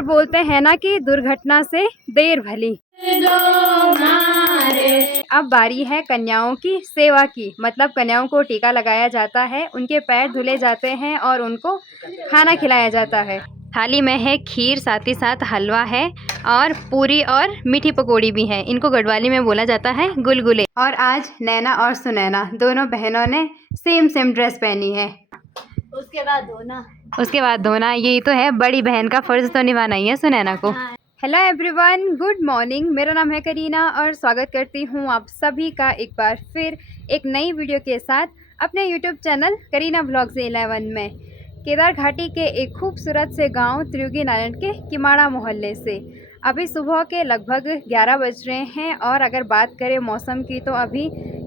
पर बोलते हैं ना कि दुर्घटना से देर भली। अब बारी है कन्याओं की सेवा की, मतलब कन्याओं को टीका लगाया जाता है, उनके पैर धुले जाते हैं और उनको खाना खिलाया जाता है। थाली में है खीर, साथ ही साथ हलवा है और पूरी और मीठी पकौड़ी भी है। इनको गढ़वाली में बोला जाता है गुलगुले। और आज नैना और सुनैना दोनों बहनों ने सेम ड्रेस पहनी है। उसके बाद धोना यही तो है, बड़ी बहन का फर्ज तो निभाना ही है सुनैना को। Hello everyone, good morning. मेरा नाम है करीना और स्वागत करती हूँ आप सभी का एक बार फिर एक नई वीडियो के साथ अपने यूट्यूब चैनल करीना व्लॉग्स 11 में। केदार घाटी के एक खूबसूरत से गांव त्रियुगी नारायण के किमाड़ा मोहल्ले से अभी सुबह के लगभग 11 बज रहे हैं। और अगर बात करें मौसम की तो अभी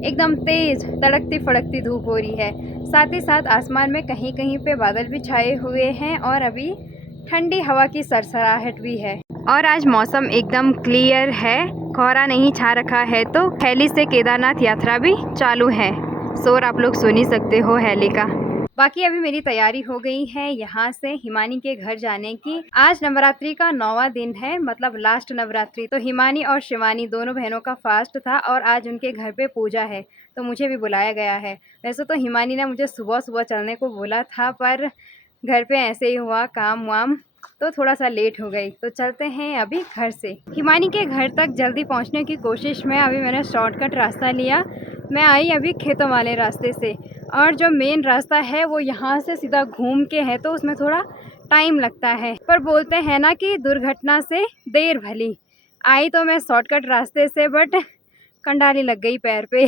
एकदम तेज़ तड़कती फड़कती धूप हो रही है। साथ ही साथ आसमान में कहीं कहीं पे बादल भी छाए हुए हैं और अभी ठंडी हवा की सरसराहट भी है। और आज मौसम एकदम क्लियर है, कोहरा नहीं छा रखा है, तो हेली से केदारनाथ यात्रा भी चालू है। शोर आप लोग सुन ही सकते हो हेली का। बाकी अभी मेरी तैयारी हो गई है यहाँ से हिमानी के घर जाने की। आज नवरात्रि का 9वां दिन है, मतलब लास्ट नवरात्रि। तो हिमानी और शिवानी दोनों बहनों का फास्ट था और आज उनके घर पे पूजा है, तो मुझे भी बुलाया गया है। वैसे तो हिमानी ने मुझे सुबह सुबह चलने को बोला था, पर घर पे ऐसे ही हुआ काम वाम, तो थोड़ा सा लेट हो गई। तो चलते हैं अभी घर से। हिमानी के घर तक जल्दी पहुंचने की कोशिश में अभी मैंने शॉर्टकट रास्ता लिया। मैं आई अभी खेतों वाले रास्ते से, और जो मेन रास्ता है वो यहाँ से सीधा घूम के है, तो उसमें थोड़ा टाइम लगता है। पर बोलते हैं ना कि दुर्घटना से देर भली। आई तो मैं शॉर्टकट रास्ते से, बट कंडाली लग गई पैर पे।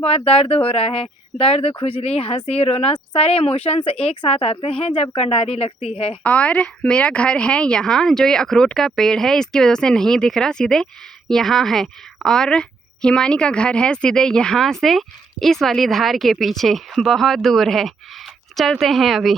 बहुत दर्द हो रहा है, दर्द, खुजली, हंसी, रोना, सारे इमोशंस एक साथ आते हैं जब कंडाली लगती है। और मेरा घर है यहाँ, जो ये अखरोट का पेड़ है इसकी वजह से नहीं दिख रहा, सीधे यहाँ है। और हिमानी का घर है सीधे यहाँ से इस वाली धार के पीछे, बहुत दूर है। चलते हैं अभी।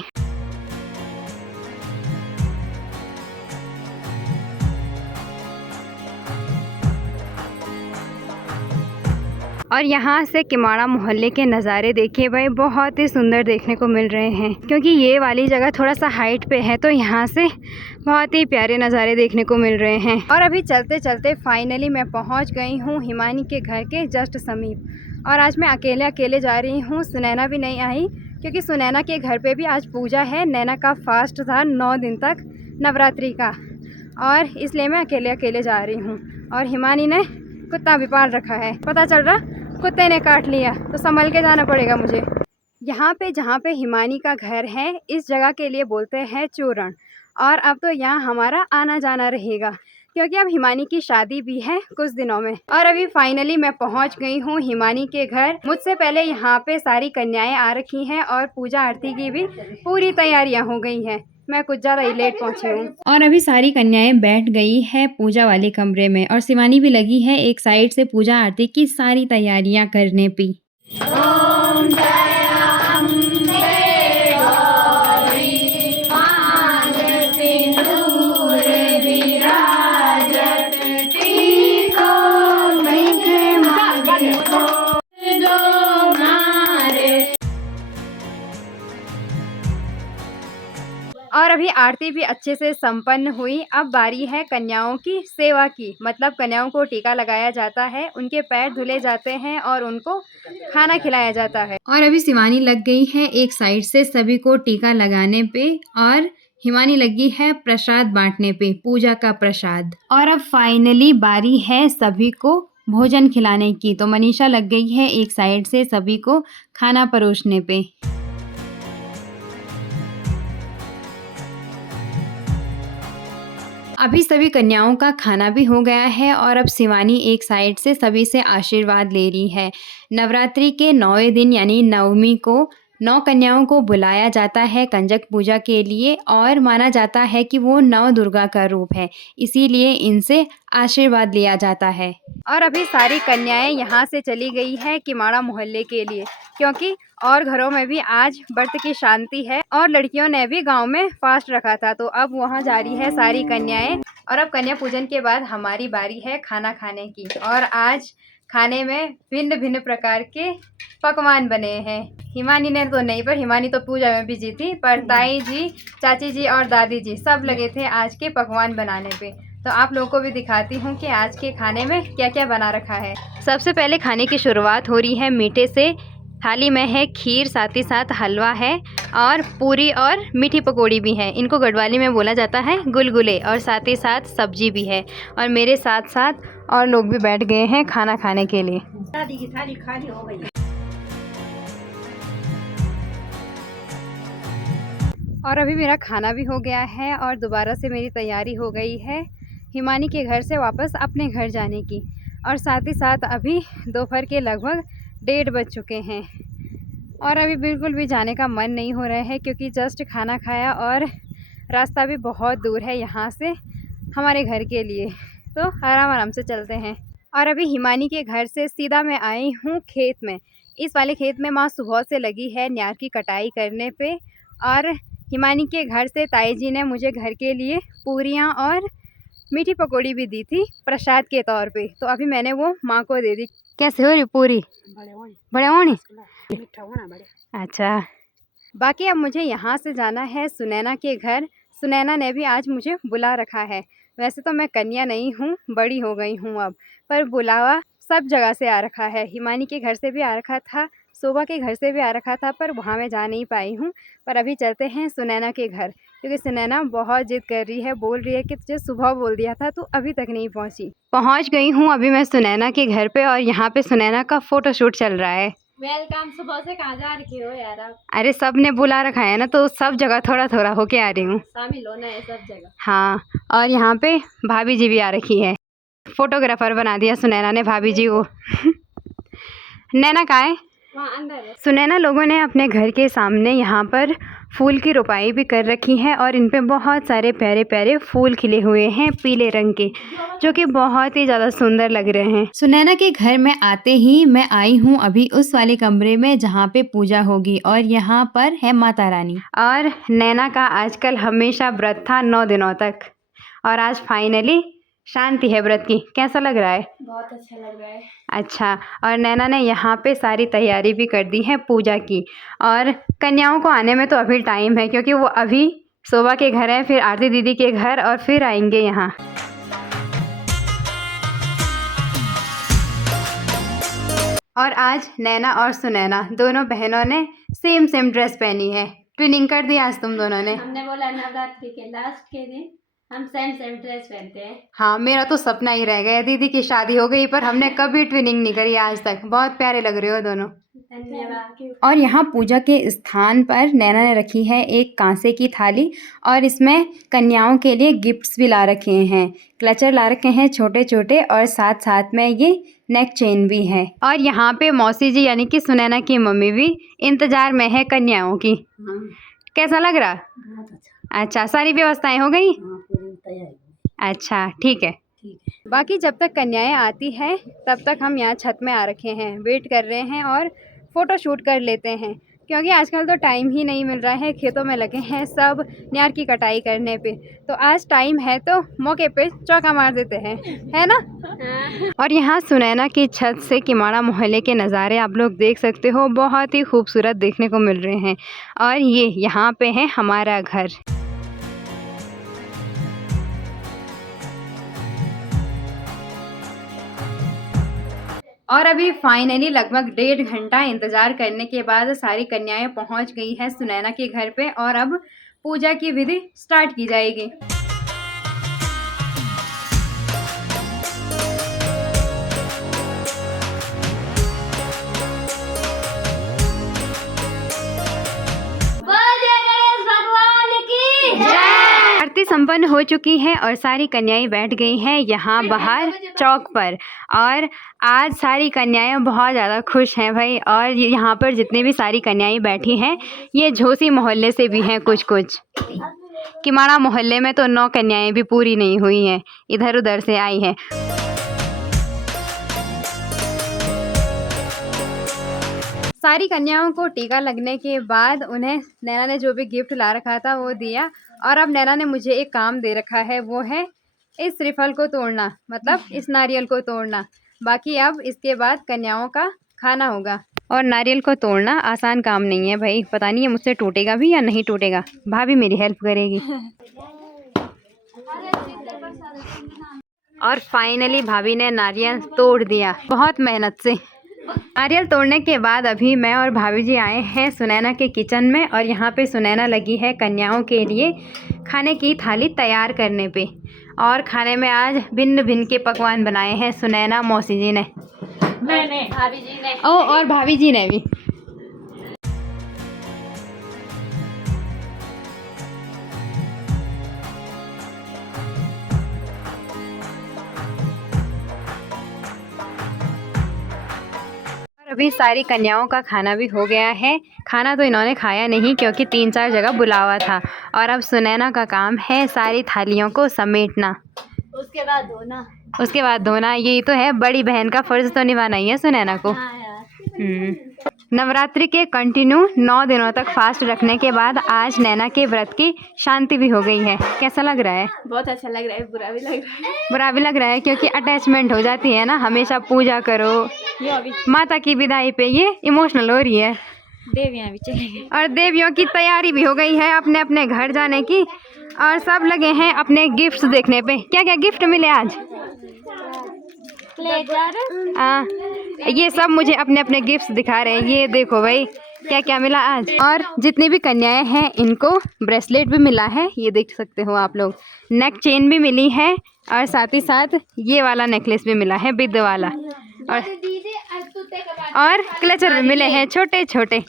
और यहाँ से किमाड़ा मोहल्ले के नज़ारे देखिए भाई, बहुत ही सुंदर देखने को मिल रहे हैं, क्योंकि ये वाली जगह थोड़ा सा हाइट पे है, तो यहाँ से बहुत ही प्यारे नज़ारे देखने को मिल रहे हैं। और अभी चलते चलते फाइनली मैं पहुँच गई हूँ हिमानी के घर के जस्ट समीप। और आज मैं अकेले जा रही हूँ, सुनैना भी नहीं आई, क्योंकि सुनैना के घर पर भी आज पूजा है। नैना का फास्ट था 9 दिन तक नवरात्रि का, और इसलिए मैं अकेले जा रही हूँ। और हिमानी ने कुत्ता भी पाल रखा है, पता चल रहा कुत्ते ने काट लिया, तो संभल के जाना पड़ेगा मुझे। यहाँ पे जहाँ पे हिमानी का घर है, इस जगह के लिए बोलते हैं चूरण। और अब तो यहाँ हमारा आना जाना रहेगा, क्योंकि अब हिमानी की शादी भी है कुछ दिनों में। और अभी फाइनली मैं पहुँच गई हूँ हिमानी के घर। मुझसे पहले यहाँ पे सारी कन्याएं आ रखी हैं और पूजा आरती की भी पूरी तैयारियाँ हो गई हैं। मैं कुछ ज़्यादा ही लेट पहुँची हूँ। और अभी सारी कन्याएं बैठ गई है पूजा वाले कमरे में, और शिवानी भी लगी है एक साइड से पूजा आरती की सारी तैयारियां करने पे। और अभी आरती भी अच्छे से संपन्न हुई। अब बारी है कन्याओं की सेवा की, मतलब कन्याओं को टीका लगाया जाता है, उनके पैर धुले जाते हैं और उनको खाना खिलाया जाता है। और अभी शिवानी लग गई है एक साइड से सभी को टीका लगाने पे, और हिमानी लगी है प्रसाद बांटने पे, पूजा का प्रसाद। और अब फाइनली बारी है सभी को भोजन खिलाने की, तो मनीषा लग गई है एक साइड से सभी को खाना परोसने पे। अभी सभी कन्याओं का खाना भी हो गया है, और अब शिवानी एक साइड से सभी से आशीर्वाद ले रही है। नवरात्रि के 9वें दिन यानी नवमी को 9 कन्याओं को बुलाया जाता है कंजक पूजा के लिए, और माना जाता है कि वो 9 दुर्गा का रूप है, इसीलिए इनसे आशीर्वाद लिया जाता है। और अभी सारी कन्याएं यहाँ से चली गई है किमाड़ा मोहल्ले के लिए, क्योंकि और घरों में भी आज व्रत की शांति है, और लड़कियों ने भी गांव में फास्ट रखा था, तो अब वहाँ जा रही है सारी कन्याएं। और अब कन्या पूजन के बाद हमारी बारी है खाना खाने की। और आज खाने में भिन्न भिन्न प्रकार के पकवान बने हैं। हिमानी ने तो नहीं, पर हिमानी तो पूजा में बिजी थी, पर ताई जी, चाची जी और दादी जी सब लगे थे आज के पकवान बनाने पे। तो आप लोगों को भी दिखाती हूँ कि आज के खाने में क्या क्या बना रखा है। सबसे पहले खाने की शुरुआत हो रही है मीठे से। थाली में है खीर, साथ ही साथ हलवा है और पूरी और मीठी पकौड़ी भी है। इनको गढ़वाली में बोला जाता है गुलगुले, और साथ ही साथ सब्जी भी है। और मेरे साथ साथ और लोग भी बैठ गए हैं खाना खाने के लिए। दादी की थाली खाली हो गई। और अभी मेरा खाना भी हो गया है और दोबारा से मेरी तैयारी हो गई है हिमानी के घर से वापस अपने घर जाने की। और साथ ही साथ अभी दोपहर के लगभग 1:30 बज चुके हैं और अभी बिल्कुल भी जाने का मन नहीं हो रहा है, क्योंकि जस्ट खाना खाया और रास्ता भी बहुत दूर है यहाँ से हमारे घर के लिए। तो आराम आराम से चलते हैं। और अभी हिमानी के घर से सीधा मैं आई हूँ खेत में। इस वाले खेत में माँ सुबह से लगी है न्यार की कटाई करने पे। और हिमानी के घर से ताई जी ने मुझे घर के लिए पूरियाँ और मीठी पकौड़ी भी दी थी प्रसाद के तौर पे। तो अभी मैंने वो माँ को दे दी। कैसे हो रही पूरी? बड़े होनी, मीठा होना बड़े। अच्छा। बाकी अब मुझे यहाँ से जाना है सुनैना के घर। सुनैना ने भी आज मुझे बुला रखा है। वैसे तो मैं कन्या नहीं हूँ, बड़ी हो गई हूँ अब, पर बुलावा सब जगह से आ रखा है। हिमानी के घर से भी आ रखा था, शोभा के घर से भी आ रखा था, पर वहाँ मैं जा नहीं पाई हूँ। पर अभी चलते हैं सुनैना के घर, क्योंकि सुनैना बहुत जिद कर रही है, बोल रही है कि तुझे सुबह बोल दिया था, तू अभी तक नहीं पहुँची। पहुँच गई हूँ अभी मैं सुनैना के घर पे, और यहाँ पे सुनैना का फ़ोटोशूट चल रहा है। वेलकम। सुबह से कहाँ जा रही हो यार आप? अरे सब ने बुला रखा है ना, तो सब जगह थोड़ा थोड़ा होके आ रही हूँ। शामिल होना है सब जगह। हाँ, और यहाँ पे भाभी जी भी आ रखी है। फोटोग्राफर बना दिया सुनैना ने भाभी जी को। नैना कहाँ है? वहाँ अंदर है। सुनैना लोगों ने अपने घर के सामने यहाँ पर फूल की रोपाई भी कर रखी है, और इन पे बहुत सारे प्यारे प्यारे फूल खिले हुए हैं पीले रंग के, जो कि बहुत ही ज़्यादा सुंदर लग रहे हैं। सुनैना के घर में आते ही मैं आई हूँ अभी उस वाले कमरे में जहाँ पे पूजा होगी, और यहाँ पर है माता रानी। और नैना का आजकल हमेशा व्रत था 9 दिनों तक, और आज फाइनली शांति है व्रत की। कैसा लग रहा है? बहुत अच्छा लग रहा है। अच्छा। और नैना ने यहाँ पे सारी तैयारी भी कर दी है पूजा की। और कन्याओं को आने में तो अभी टाइम है, क्योंकि वो अभी शोभा के घर है, फिर आरती दीदी के घर, और फिर आएंगे यहाँ। और आज नैना और सुनैना दोनों बहनों ने सेम सेम ड्रेस पहनी है। ट्विनिंग कर दी आज तुम दोनों ने। हमने बोला नवरात्रि के लास्ट के दिन हम सेम सेम ड्रेस पहनते हैं। हाँ, मेरा तो सपना ही रह गया। दीदी की शादी हो गई, पर हमने कभी ट्विनिंग नहीं करी आज तक। बहुत प्यारे लग रहे हो दोनों। धन्यवाद। और यहाँ पूजा के स्थान पर नैना ने रखी है एक कांसे की थाली, और इसमें कन्याओं के लिए गिफ्ट्स भी ला रखे हैं। क्लचर ला रखे हैं छोटे छोटे, और साथ साथ में ये नेक चेन भी है। और यहाँ पे मौसी जी यानी कि सुनैना की मम्मी भी इंतजार में है कन्याओं की। कैसा लग रहा? बहुत अच्छा। अच्छा, सारी व्यवस्थाएं हो गई? हाँ, पूरी तैयारी। अच्छा, ठीक है। ठीक है। बाकी जब तक कन्याएं आती हैं तब तक हम यहाँ छत में आ रखे हैं, वेट कर रहे हैं और फ़ोटो शूट कर लेते हैं, क्योंकि आजकल तो टाइम ही नहीं मिल रहा है। खेतों में लगे हैं सब न्यार की कटाई करने पे, तो आज टाइम है तो मौके पे चौका मार देते हैं, है ना? और यहाँ सुनैना की छत से किमाड़ा मोहल्ले के नज़ारे आप लोग देख सकते हो, बहुत ही खूबसूरत देखने को मिल रहे हैं। और ये यहाँ पे है हमारा घर। और अभी फाइनली लगभग 1.5 घंटा इंतज़ार करने के बाद सारी कन्याएं पहुंच गई हैं सुनैना के घर पे, और अब पूजा की विधि स्टार्ट की जाएगी। आरती संपन्न हो चुकी है और सारी कन्याएं बैठ गई हैं यहाँ बाहर चौक पर। और आज सारी कन्याएं बहुत ज़्यादा खुश हैं भाई। और यहाँ पर जितनी भी सारी कन्याएं बैठी हैं ये झोसी मोहल्ले से भी हैं कुछ कुछ। किमाड़ा मोहल्ले में तो 9 कन्याएं भी पूरी नहीं हुई हैं, इधर उधर से आई हैं। सारी कन्याओं को टीका लगने के बाद उन्हें नैना ने जो भी गिफ्ट ला रखा था वो दिया। और अब नैना ने मुझे एक काम दे रखा है, वो है इस श्रीफल को तोड़ना, मतलब इस नारियल को तोड़ना। बाकी अब इसके बाद कन्याओं का खाना होगा। और नारियल को तोड़ना आसान काम नहीं है भाई, पता नहीं है मुझसे टूटेगा भी या नहीं टूटेगा। भाभी मेरी हेल्प करेगी। और फाइनली भाभी ने नारियल तोड़ दिया बहुत मेहनत से। नारियल तोड़ने के बाद अभी मैं और भाभी जी आए हैं सुनैना के किचन में, और यहाँ पे सुनैना लगी है कन्याओं के लिए खाने की थाली तैयार करने पे। और खाने में आज भिन्न भिन्न के पकवान बनाए हैं सुनैना मौसी जी ने, मैंने, भाभी जी ने, ओ और भाभी जी ने भी। अभी सारी कन्याओं का खाना भी हो गया है। खाना तो इन्होंने खाया नहीं क्योंकि 3-4 जगह बुलावा था। और अब सुनैना का काम है सारी थालियों को समेटना, उसके बाद धोना। उसके बाद धोना। यही तो है, बड़ी बहन का फर्ज तो निभाना ही है सुनैना को। हाँ यार। नवरात्रि के कंटिन्यू 9 दिनों तक फास्ट रखने के बाद आज नैना के व्रत की शांति भी हो गई है। कैसा लग रहा है? बहुत अच्छा लग रहा है, बुरा भी लग रहा है। बुरा भी लग रहा है क्योंकि अटैचमेंट हो जाती है ना, हमेशा पूजा करो। ये अभी माता की विदाई पे ये इमोशनल हो रही है। देवियाँ भी चली गई और देवियों की तैयारी भी हो गई है अपने अपने घर जाने की, और सब लगे हैं अपने गिफ्ट्स देखने पे। क्या क्या गिफ्ट मिले आज? ये सब मुझे अपने अपने गिफ्ट्स दिखा रहे हैं। ये देखो भाई क्या क्या मिला आज। और जितनी भी कन्याएं हैं इनको ब्रेसलेट भी मिला है, ये देख सकते हो आप लोग। नेक चेन भी मिली है, और साथ ही साथ ये वाला नेकलेस भी मिला है बिद्द वाला, और क्लचर भी मिले हैं छोटे छोटे।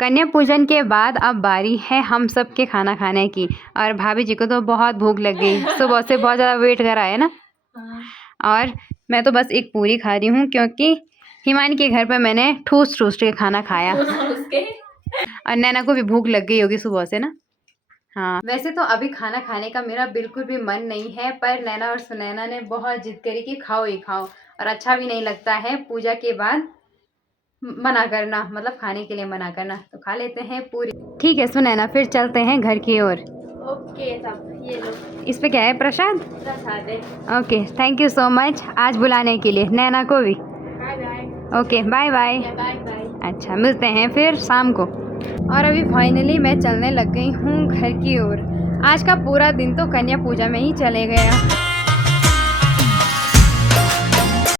कन्या पूजन के बाद अब बारी है हम सब के खाना खाने की। और भाभी जी को तो बहुत भूख लग गई, सुबह से बहुत ज़्यादा वेट करा है ना। और मैं तो बस एक पूरी खा रही हूँ क्योंकि हिमानी के घर पर मैंने ठूस ठूस के खाना खाया। और नैना को भी भूख लग गई होगी सुबह से ना। हाँ, वैसे तो अभी खाना खाने का मेरा बिल्कुल भी मन नहीं है, पर नैना और सुनैना ने बहुत जिद करी कि खाओ ही खाओ। और अच्छा भी नहीं लगता है पूजा के बाद मना करना, मतलब खाने के लिए मना करना। तो खा लेते हैं पूरी। ठीक है सुनैना, फिर चलते हैं घर की ओर। ओके सब ये लो, इस पे क्या है? प्रसाद। प्रसाद है। Okay, thank you so much आज बुलाने के लिए, नैना को भी। Bye bye. Okay bye bye. Bye bye. अच्छा, मिलते हैं फिर शाम को। और अभी फाइनली मैं चलने लग गई हूँ घर की ओर। आज का पूरा दिन तो कन्या पूजा में ही चले गया।